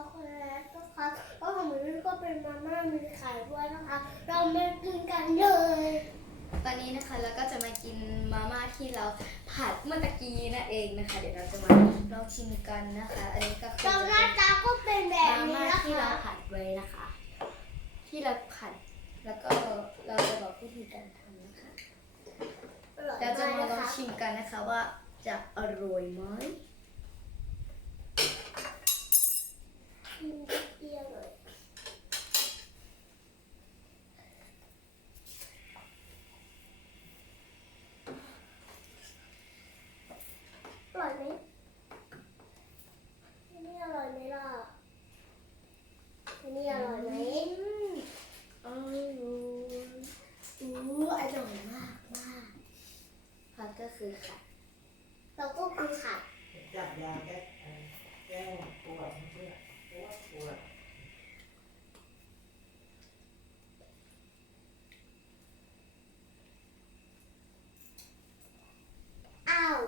อกโกแลตนะคะแล้วขอมันก็เป็นมาม่ามีไข่ด้วยนะคะ เรามากินกันเลย ตอนนี้นะคะเราก็จะมากินมาม่าที่เราผัดเมื่อตะกี้นั่นเองนะคะ เดี๋ยวเราจะมาลองชิมกันนะคะ อันนี้ก็คือตอนหน้าตาก็เป็นแบบมานี้ม่านะที่เราคะผัดไว้นะคะ ที่เราผัดแล้วก็เราจะบอกวิธีการทำนะคะเราจะมาลองชิมกันนะคะว่าจะอร่อยไหม อันนี้อร่อยไหมอร่อยอู้อร่อยมากมากผัดก็คือค่ะเราก็คือขัด จับยาแก้แก้ปวดเพื่อปวดปวด อ้าว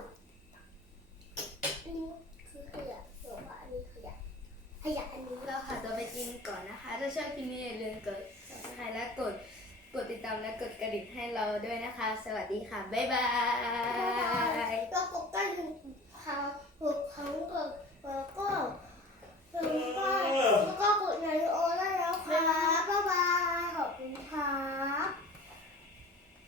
อันนี้คือขยะหรือว่าอันนี้ขยะขยะอันนี้ เราค่ะจะไปกินก่อนนะคะ ถ้าชอบคลิปนี้อย่าลืมกดซับสไครต์และกดกดติดตามและกดกระดิ่งให้เราด้วยนะคะ สวัสดีค่ะ บ๊ายบาย